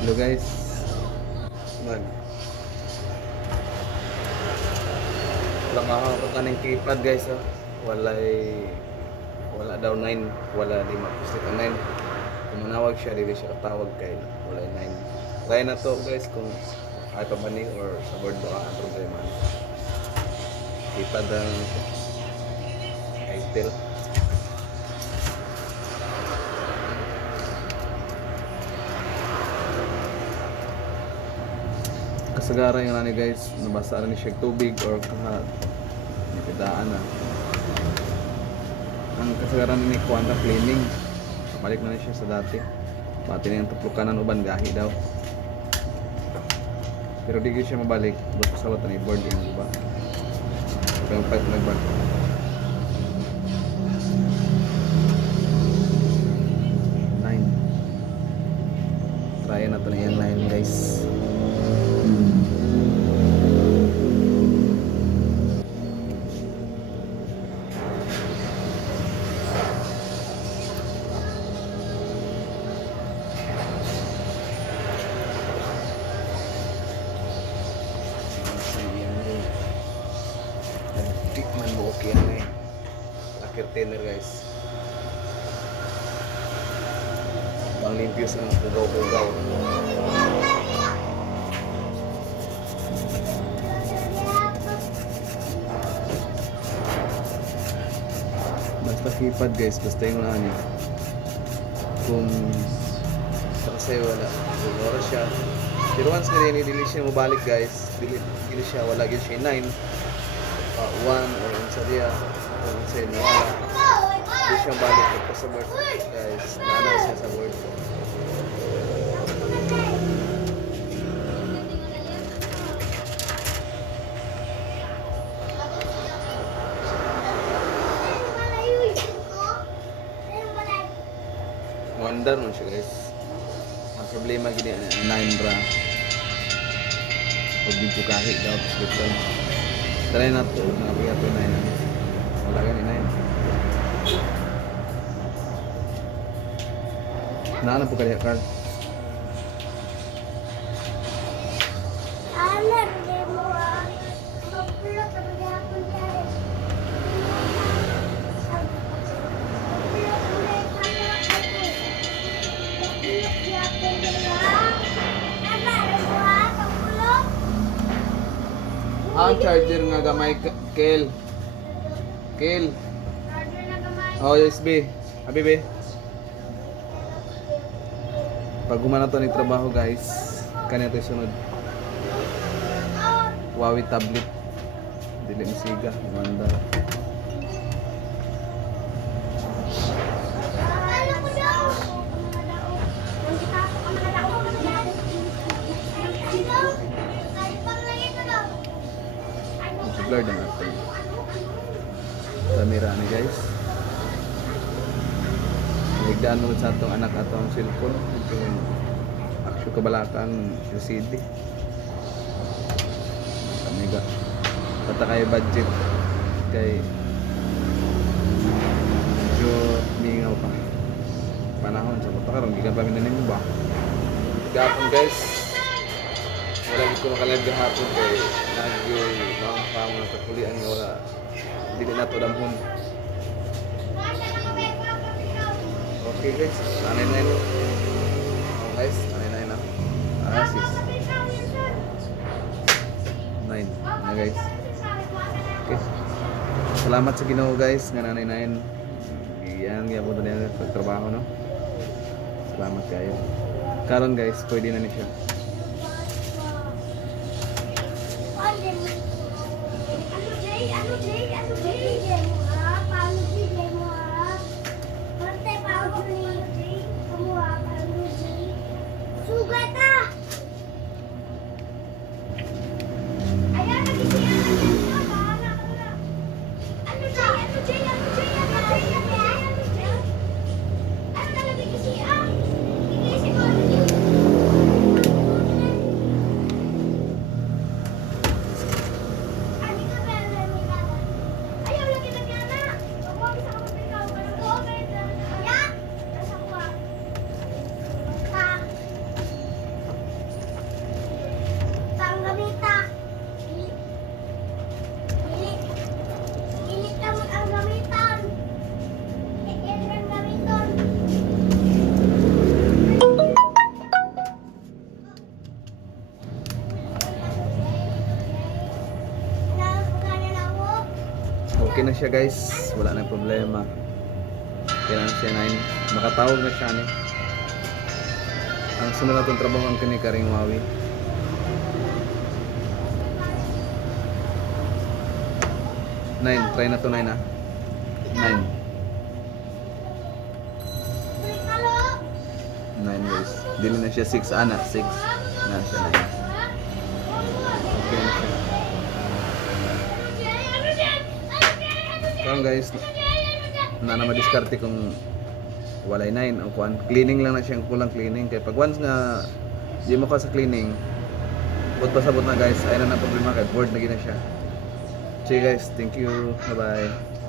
Hello guys. Mag Langaw ka ng keypad guys oh. Wala daw 9, wala 5 puslit ang 9. Kung manawag siya, dili siya katawag kay wala 9. Try na to guys kung ay pa man or sa board ba ang problema. Keypad ang Itel. Kasagaran yung nani guys, nabasa rin siya tubig or kahat nipidaan na. Ang kasagaran ni Kuanta cleaning, balik na siya sa dati. Pati na yung tuplukanan uban gahi daw. Pero di siya mabalik, buat sa ni board yung iba. Ito yung pipe nagbar. Try na ito na yung 9 guys. Tikman mo okay na eh. Lakir thinner guys. Bang limpyo sa mga pugaw-pugaw. Basta keypad guys, basta yung ano. Kung sa'yo wala, kung oras siya. Pero once na dili siya mabalik guys, dili siya, wala yun siya 9. 1 or unsa diya kung say nawala di siya balik ko sa board guys, naano siya sa board. Wonder mo siya guys, ang problema gini ang 9 ra pag video kahit daw description. Try na to, nakapagya to 9 ano. Wala ganun 9. Naano po kaya Carl? Ang charger nga gamay Kel. Oh, USB. Abi be. Pag gumana to ni trabaho guys, kanya to sunod. Huawei tablet. Dili masiga, manda. Blurred na natin camera ni guys. Nagdaan mo sa atong anak atong cellphone yung aksyo kabalakang LCD kamiga pata kayo budget kay medyo mingaw pa panahon sa pagkakaroon gikan pa minanin mo ba gapon guys. Wala ko makalive gahapon kay nagyoy mga pamo na kakulian nga wala dili na to damhon. Okay guys, nanay na yun. Guys, nanay na yun. 6 9 na guys. Okay, salamat sa Ginoo guys nga nanay na yun. Yan po ito na pagtrabaho no. Salamat kayo karon guys, pwede na ni siya. siya guys, wala na problema. Kailan siya 9. Makatawag na siya ni. Ang sunod na itong trabaho ang kinikaring Huawei. Nine, try na to 9 ah. 9. 9 guys. Dili na siya 6 ana, 6 na siya 9. Okay na siya. Karon guys, na madiskarte kung walay 9 o kuan. Cleaning lang na siya, kulang cleaning. Kaya pag once nga di mo ka sa cleaning, bot pasabot na guys, ay na problema kay board na gina siya. Sige guys, thank you. Bye bye.